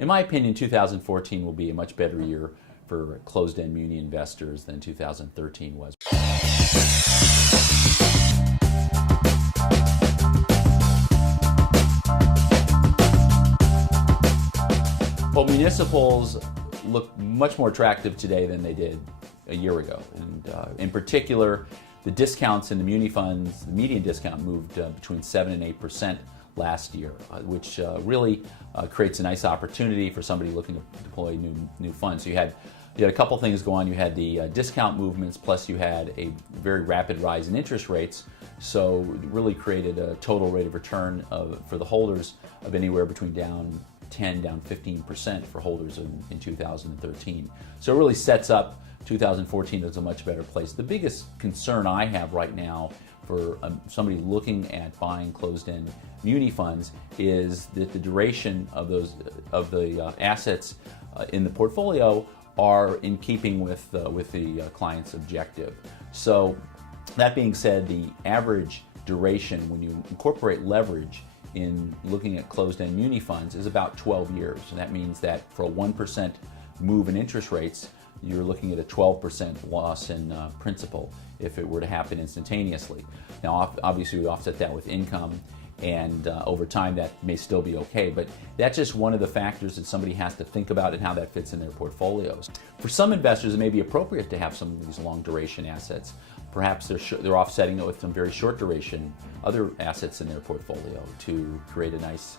In my opinion, 2014 will be a much better year for closed-end muni investors than 2013 was. Well, municipals look much more attractive today than they did a year ago. And in particular, the discounts in the muni funds, the median discount moved between 7 and 8% last year, which really creates a nice opportunity for somebody looking to deploy new funds. So you had a couple things go on. You had the discount movements, plus you had a very rapid rise in interest rates. So it really created a total rate of return for the holders of anywhere between down 10, down 15% for holders in 2013. So it really sets up 2014 as a much better place. The biggest concern I have right now for somebody looking at buying closed-end muni funds is that the duration of the assets in the portfolio are in keeping with the client's objective. So that being said, the average duration when you incorporate leverage in looking at closed-end muni funds is about 12 years. And that means that for a 1% move in interest rates, you're looking at a 12% loss in principal if it were to happen instantaneously. Now, obviously, we offset that with income, and over time that may still be okay, but that's just one of the factors that somebody has to think about and how that fits in their portfolios. For some investors, it may be appropriate to have some of these long duration assets. Perhaps they're offsetting it with some very short duration other assets in their portfolio to create a nice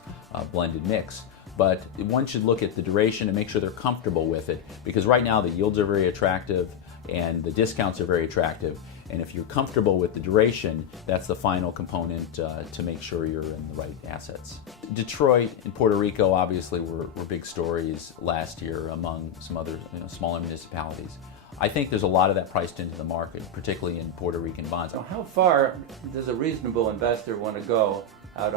blended mix. But one should look at the duration and make sure they're comfortable with it, because right now the yields are very attractive and the discounts are very attractive. And if you're comfortable with the duration, that's the final component to make sure you're in the right assets. Detroit and Puerto Rico obviously were big stories last year among some other smaller municipalities. I think there's a lot of that priced into the market, particularly in Puerto Rican bonds. So how far does a reasonable investor want to go out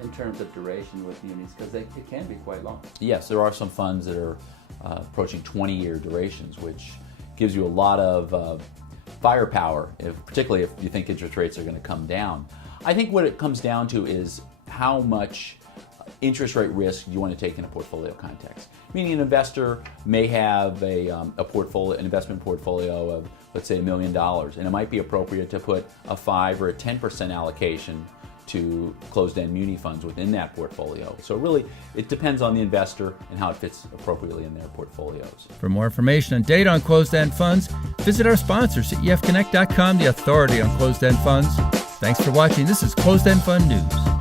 in terms of duration with munis? Because it can be quite long. Yes, there are some funds that are approaching 20-year durations, which gives you a lot of firepower, particularly if you think interest rates are going to come down. I think what it comes down to is how much interest rate risk you want to take in a portfolio context. Meaning an investor may have an investment portfolio of, let's say, $1 million, and it might be appropriate to put a 5 or a 10% allocation to closed-end muni funds within that portfolio. So really, it depends on the investor and how it fits appropriately in their portfolios. For more information and data on closed-end funds, visit our sponsor, CEFconnect.com, the authority on closed-end funds. Thanks for watching. This is Closed-End Fund News.